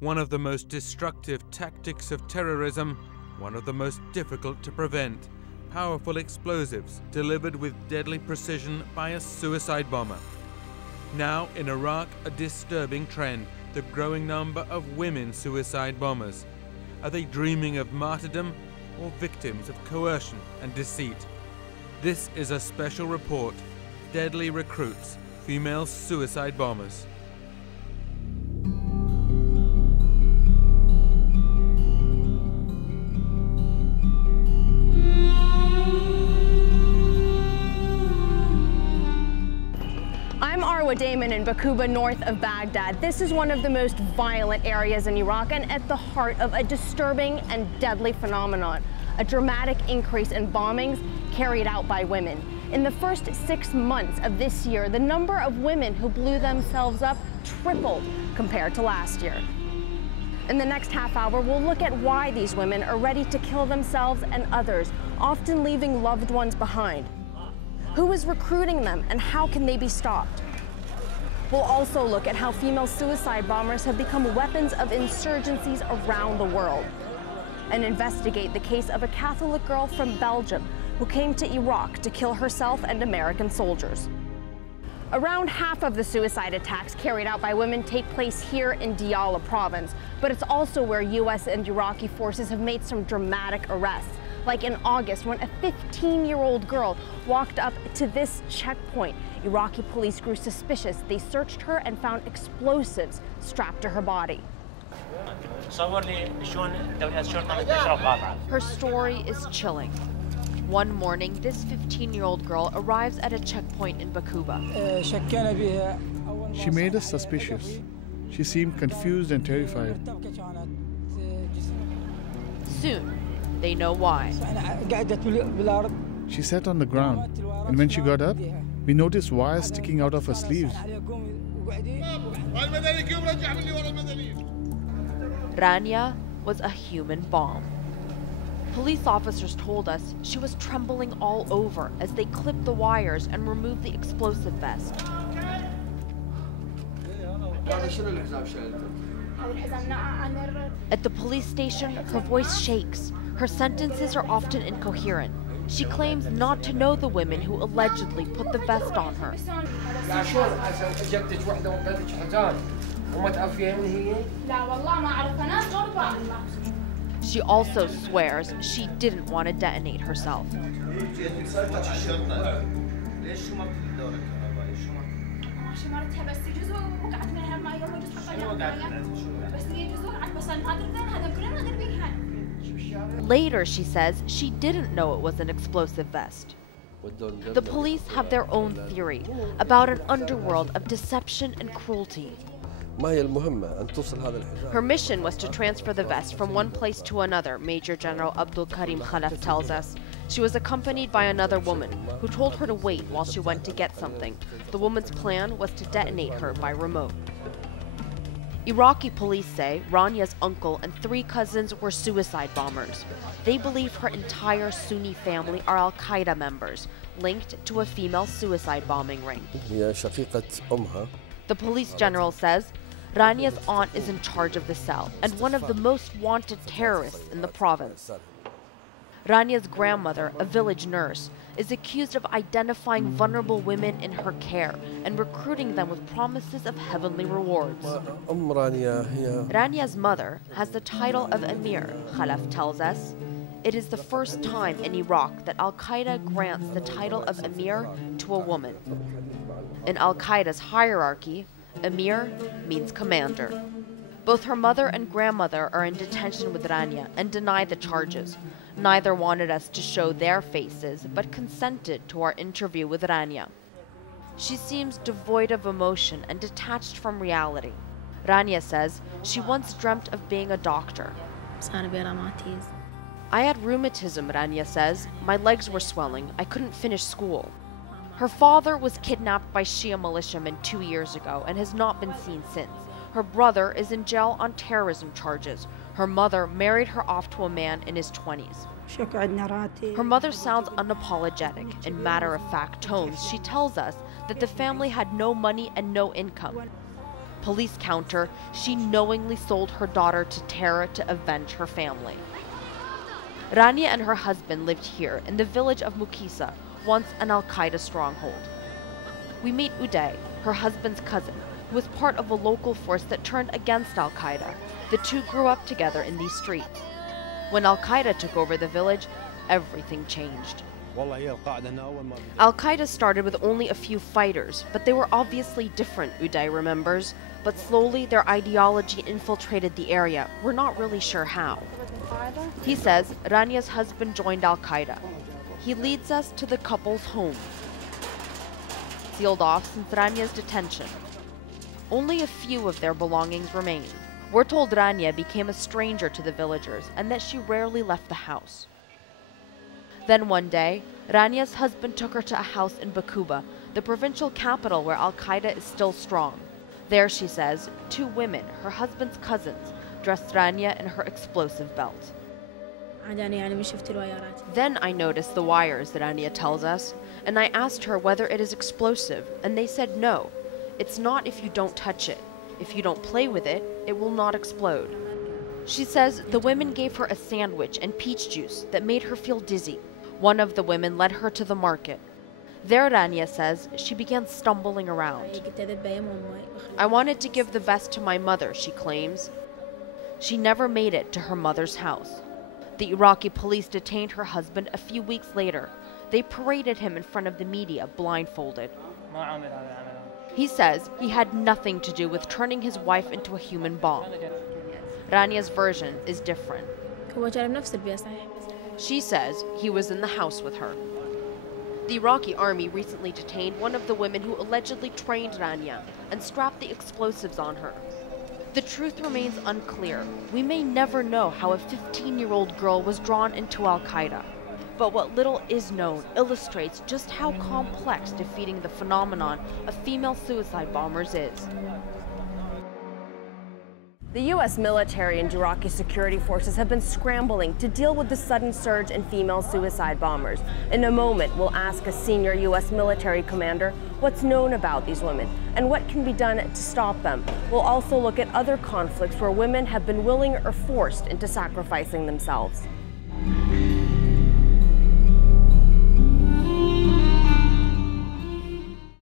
One of the most destructive tactics of terrorism, one of the most difficult to prevent. Powerful explosives delivered with deadly precision by a suicide bomber. Now in Iraq, a disturbing trend, the growing number of women suicide bombers. Are they dreaming of martyrdom or victims of coercion and deceit? This is a special report, Deadly Recruits, Female Suicide Bombers. I'm Arwa Damon in Bakuba, north of Baghdad. This is one of the most violent areas in Iraq and at the heart of a disturbing and deadly phenomenon, a dramatic increase in bombings carried out by women. In the first 6 months of this year, the number of women who blew themselves up tripled compared to last year. In the next half hour, we'll look at why these women are ready to kill themselves and others, often leaving loved ones behind. Who is recruiting them and how can they be stopped? We'll also look at how female suicide bombers have become weapons of insurgencies around the world and investigate the case of a Catholic girl from Belgium who came to Iraq to kill herself and American soldiers. Around half of the suicide attacks carried out by women take place here in Diyala province, but it's also where U.S. and Iraqi forces have made some dramatic arrests, like in August when a 15-year-old girl walked up to this checkpoint. Iraqi police grew suspicious. They searched her and found explosives strapped to her body. Her story is chilling. One morning, this 15-year-old girl arrives at a checkpoint in Bakuba. She made us suspicious. She seemed confused and terrified. Soon, they know why. She sat on the ground, and when she got up, we noticed wires sticking out of her sleeves. Rania was a human bomb. Police officers told us she was trembling all over as they clipped the wires and removed the explosive vest. At the police station, her voice shakes. Her sentences are often incoherent. She claims not to know the women who allegedly put the vest on her. She also swears she didn't want to detonate herself. Later, she says she didn't know it was an explosive vest. The police have their own theory about an underworld of deception and cruelty. Her mission was to transfer the vest from one place to another, Major General Abdul Karim Khalaf tells us. She was accompanied by another woman who told her to wait while she went to get something. The woman's plan was to detonate her by remote. Iraqi police say Rania's uncle and 3 cousins were suicide bombers. They believe her entire Sunni family are Al-Qaeda members, linked to a female suicide bombing ring. The police general says Rania's aunt is in charge of the cell and one of the most wanted terrorists in the province. Rania's grandmother, a village nurse, is accused of identifying vulnerable women in her care and recruiting them with promises of heavenly rewards. Rania's mother has the title of Emir, Khalaf tells us. It is the first time in Iraq that Al-Qaeda grants the title of Emir to a woman. In Al-Qaeda's hierarchy, Emir means commander. Both her mother and grandmother are in detention with Rania and deny the charges. Neither wanted us to show their faces, but consented to our interview with Rania. She seems devoid of emotion and detached from reality. Rania says she once dreamt of being a doctor. I had rheumatism, Rania says. My legs were swelling. I couldn't finish school. Her father was kidnapped by Shia militiamen 2 years ago and has not been seen since. Her brother is in jail on terrorism charges. Her mother married her off to a man in his 20s. Her mother sounds unapologetic. In matter-of-fact tones, she tells us that the family had no money and no income. Police counter, she knowingly sold her daughter to terror to avenge her family. Rania and her husband lived here in the village of Mukisa, once an Al-Qaeda stronghold. We meet Uday, her husband's cousin, who was part of a local force that turned against Al-Qaeda. The two grew up together in these streets. When Al-Qaeda took over the village, everything changed. Al-Qaeda started with only a few fighters, but they were obviously different, Uday remembers. But slowly their ideology infiltrated the area. We're not really sure how. He says Rania's husband joined Al-Qaeda. He leads us to the couple's home, sealed off since Rania's detention. Only a few of their belongings remain. We're told Rania became a stranger to the villagers and that she rarely left the house. Then one day, Rania's husband took her to a house in Bakuba, the provincial capital where Al-Qaeda is still strong. There, she says, two women, her husband's cousins, dressed Rania in her explosive belt. Then I noticed the wires, Rania tells us, and I asked her whether it is explosive, and they said no. It's not if you don't touch it. If you don't play with it, it will not explode. She says the women gave her a sandwich and peach juice that made her feel dizzy. One of the women led her to the market. There, Rania says, she began stumbling around. I wanted to give the vest to my mother, she claims. She never made it to her mother's house. The Iraqi police detained her husband a few weeks later. They paraded him in front of the media, blindfolded. He says he had nothing to do with turning his wife into a human bomb. Rania's version is different. She says he was in the house with her. The Iraqi army recently detained one of the women who allegedly trained Rania and strapped the explosives on her. The truth remains unclear. We may never know how a 15-year-old girl was drawn into Al-Qaeda. But what little is known illustrates just how complex defeating the phenomenon of female suicide bombers is. The U.S. military and Iraqi security forces have been scrambling to deal with the sudden surge in female suicide bombers. In a moment, we'll ask a senior U.S. military commander what's known about these women and what can be done to stop them. We'll also look at other conflicts where women have been willing or forced into sacrificing themselves.